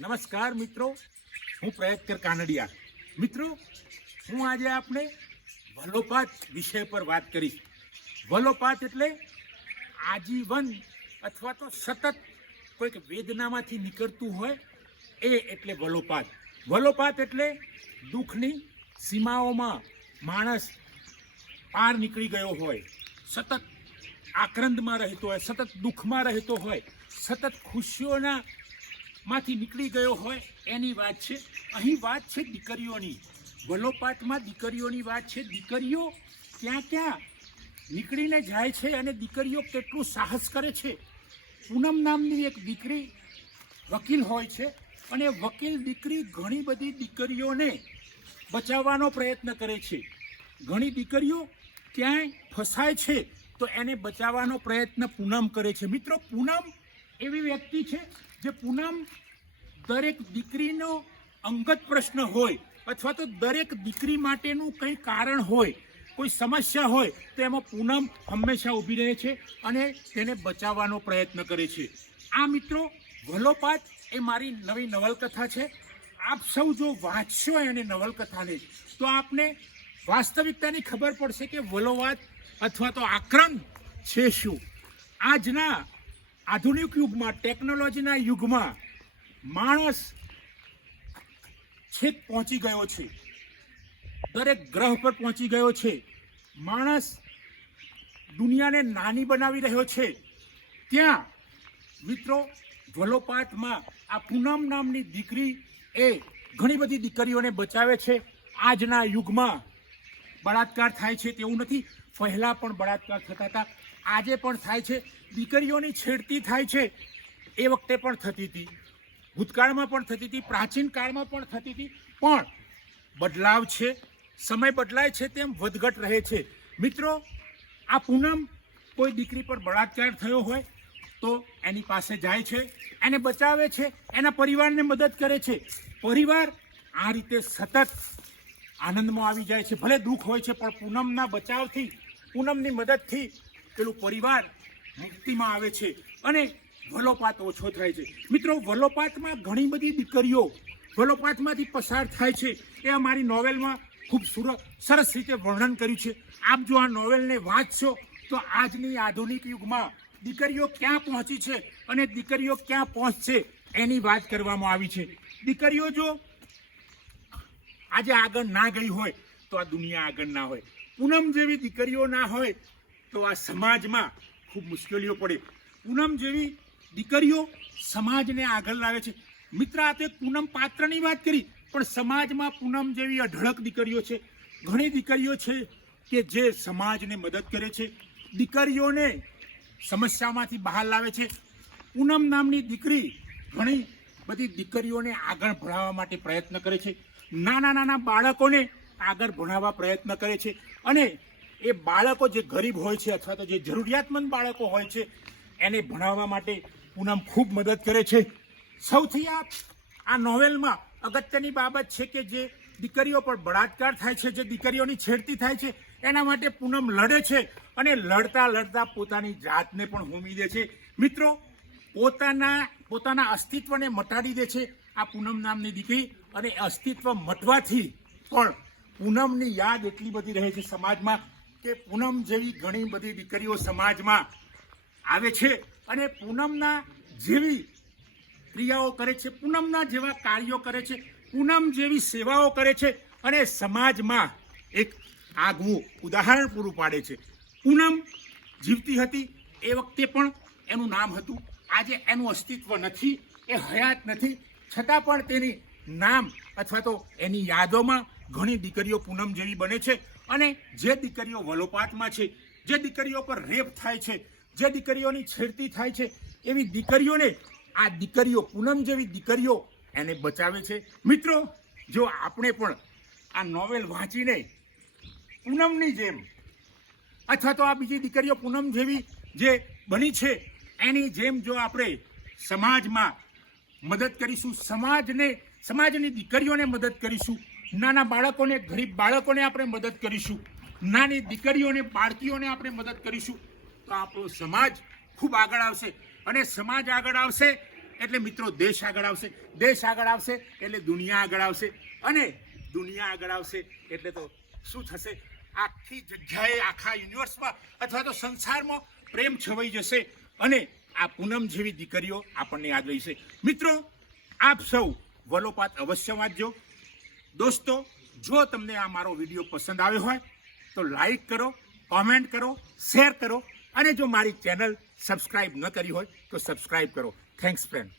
નમસ્કાર મિત્રો, હું પ્રયત્કર કાનડિયા. મિત્રો, હું આજે આપણે વલોપાત વિષય પર વાત કરીશ. વલોપાત એટલે આજીવન અથવા તો સતત કોઈક વેદનામાંથી નીકળતું હોય એ એટલે વલોપાત. વલોપાત એટલે દુઃખની સીમાઓમાં માણસ પાર નીકળી ગયો હોય, સતત આક્રંદમાં રહેતો હોય, સતત દુઃખમાં રહેતો હોય, સતત ખુશીઓના માંથી નીકળી ગયો હોય એની વાત છે. અહીં વાત છે દીકરીઓની. વલોપાતમાં દીકરીઓની વાત છે. દીકરીઓ ક્યાં ક્યાં નીકળીને જાય છે અને દીકરીઓ કેટલું સાહસ કરે છે. પૂનમ નામની એક દીકરી વકીલ હોય છે અને વકીલ દીકરી ઘણી બધી દીકરીઓને બચાવવાનો પ્રયત્ન કરે છે. ઘણી દીકરીઓ ક્યાંય ફસાય છે તો એને બચાવવાનો પ્રયત્ન પૂનમ કરે છે. મિત્રો, પૂનમ એવી વ્યક્તિ છે જે પૂનમ દરેક દીકરીનો અંગત પ્રશ્ન હોય અથવા તો દરેક દીકરી માટેનું કંઈ કારણ હોય, કોઈ સમસ્યા હોય તો એમાં પૂનમ હંમેશા ઊભી રહે છે અને તેને બચાવવાનો પ્રયત્ન કરે છે. આ મિત્રો, વલોપાત એ મારી નવી નવલકથા છે. આપ સૌ જો વાંચશો એને નવલકથાને તો આપને વાસ્તવિકતાની ખબર પડશે કે વલોવાદ અથવા તો આક્રંદ છે શું. આજના આધુનિક યુગમાં, ટેકનોલોજીના યુગમાં માણસ છેક પહોંચી ગયો છે, દરેક ગ્રહ પર પહોંચી ગયો છે. માણસ દુનિયાને નાની બનાવી રહ્યો છે. ત્યાં મિત્રો, વલોપાતમાં આ પૂનમ નામની દીકરી એ ઘણી બધી દીકરીઓને બચાવે છે. આજના યુગમાં બળાત્કાર થાય છે તેવું નથી, પહેલાં પણ બળાત્કાર થતા હતા, આજે પણ થાય છે. દીકરીઓની છેડતી થાય છે એ વખતે પણ થતી હતી, ભૂતકાળમાં પણ થતી હતી, પ્રાચીન કાળમાં પણ થતી હતી. પણ બદલાવ છે, સમય બદલાય છે તેમ વધઘટ રહે છે. મિત્રો, આ પૂનમ કોઈ દીકરી પર બળાત્કાર થયો હોય તો એની પાસે જાય છે, એને બચાવે છે, એના પરિવારને મદદ કરે છે. પરિવાર આ રીતે સતત આનંદમાં આવી જાય છે. ભલે દુઃખ હોય છે પણ પૂનમના બચાવથી, પૂનમની મદદથી પેલું પરિવાર મુક્તિમાં આવે છે અને વલોપાત ઓછો થાય છે. મિત્રો, વલોપાતમાં ઘણી બધી દીકરીઓ વલોપાતમાંથી પસાર થાય છે. એ અમારી નોવેલમાં ખૂબ સરસ રીતે વર્ણન કર્યું છે. આપ જો આ નોવેલને વાંચશો તો આજની આધુનિક યુગમાં દીકરીઓ ક્યાં પહોંચી છે અને દીકરીઓ ક્યાં પહોંચશે એની વાત કરવામાં આવી છે. દીકરીઓ જો આજે આગળ ના ગઈ હોય તો આ દુનિયા આગળ ના હોય. પૂનમ જેવી દીકરીઓ ના હોય તો આ સમાજમાં ખૂબ મુશ્કેલીઓ પડે. પૂનમ જેવી દીકરીઓ સમાજને આગળ લાવે છે. મિત્ર, આ તો એક પૂનમ પાત્રની વાત કરી, પણ સમાજમાં પૂનમ જેવી અઢળક દીકરીઓ છે. ઘણી દીકરીઓ છે કે જે સમાજને મદદ કરે છે, દીકરીઓને સમસ્યામાંથી બહાર લાવે છે. પૂનમ નામની દીકરી ઘણી બધી દીકરીઓને આગળ ભણાવવા માટે પ્રયત્ન કરે છે. નાના નાના બાળકોને આગળ ભણાવવા પ્રયત્ન કરે છે અને એ બાળકો જે ગરીબ હોય છે અથવા તો જે જરૂરિયાતમંદ બાળકો હોય છે એને ભણાવવા માટે પૂનમ ખૂબ મદદ કરે છે. સૌથી આ નોવેલમાં અગત્યની બાબત છે કે જે દીકરીઓ પર બળાત્કાર થાય છે, જે દીકરીઓની છેડતી થાય છે, એના માટે પૂનમ લડે છે અને લડતા લડતા પોતાની જાતને પણ હોમી દે છે. મિત્રો, પોતાના અસ્તિત્વને મટાડી દે છે આ પૂનમ નામની દીકરી. અને અસ્તિત્વ મટવાથી પણ પૂનમની યાદ એટલી બધી રહે છે સમાજમાં કે પૂનમ જેવી ઘણી બધી દીકરીઓ સમાજમાં આવે છે અને પૂનમના જેવી ક્રિયાઓ કરે છે, પૂનમના જેવા કાર્યો કરે છે, પૂનમ જેવી સેવાઓ કરે છે અને સમાજમાં એક આગવું ઉદાહરણ પૂરું પાડે છે. પૂનમ જીવતી હતી એ વખતે પણ એનું નામ હતું. આજે એનું અસ્તિત્વ નથી, એ હયાત નથી, છતાં પણ તેની નામ અથવા તો એની યાદોમાં ઘણી દીકરીઓ પૂનમ જેવી બને છે. અને જે દીકરીઓ વલોપાતમાં છે, જે દીકરીઓ પર રેપ થાય છે, જે દીકરીઓની છેડતી થાય છે, એવી દીકરીઓને આ દીકરીઓ, પૂનમ જેવી દીકરીઓ એને બચાવે છે. મિત્રો, જો આપણે પણ આ નોવેલ વાંચીને પૂનમની જેમ અથવા તો આ બીજી દીકરીઓ પૂનમ જેવી જે બની છે એની જેમ જો આપણે સમાજમાં મદદ કરીશું, સમાજની દીકરીઓને મદદ કરીશું, નાના બાળકોને, ગરીબ બાળકોને આપણે મદદ કરીશું, નાની દીકરીઓને, બાળકીઓને આપણે મદદ કરીશું તો આપણો સમાજ ખૂબ આગળ આવશે. અને સમાજ આગળ આવશે એટલે મિત્રો દેશ આગળ આવશે, દેશ આગળ આવશે એટલે દુનિયા આગળ આવશે, અને દુનિયા આગળ આવશે એટલે તો શું થશે, આખી જગ્યાએ આખા યુનિવર્સમાં અથવા તો સંસારમાં પ્રેમ છવાઈ જશે, અને આ પૂનમ જેવી દીકરીઓ આપણને યાદ રહેશે. મિત્રો, આપ સૌ વલોપાત અવશ્ય વાંચજો. દોસ્તો, જો તમને આ મારો વિડીયો પસંદ આવ્યો હોય તો લાઈક કરો, કોમેન્ટ કરો, શેર કરો, અને જો મારી ચેનલ સબસ્ક્રાઇબ ન કરી હોય તો સબસ્ક્રાઇબ કરો. Thanks friend.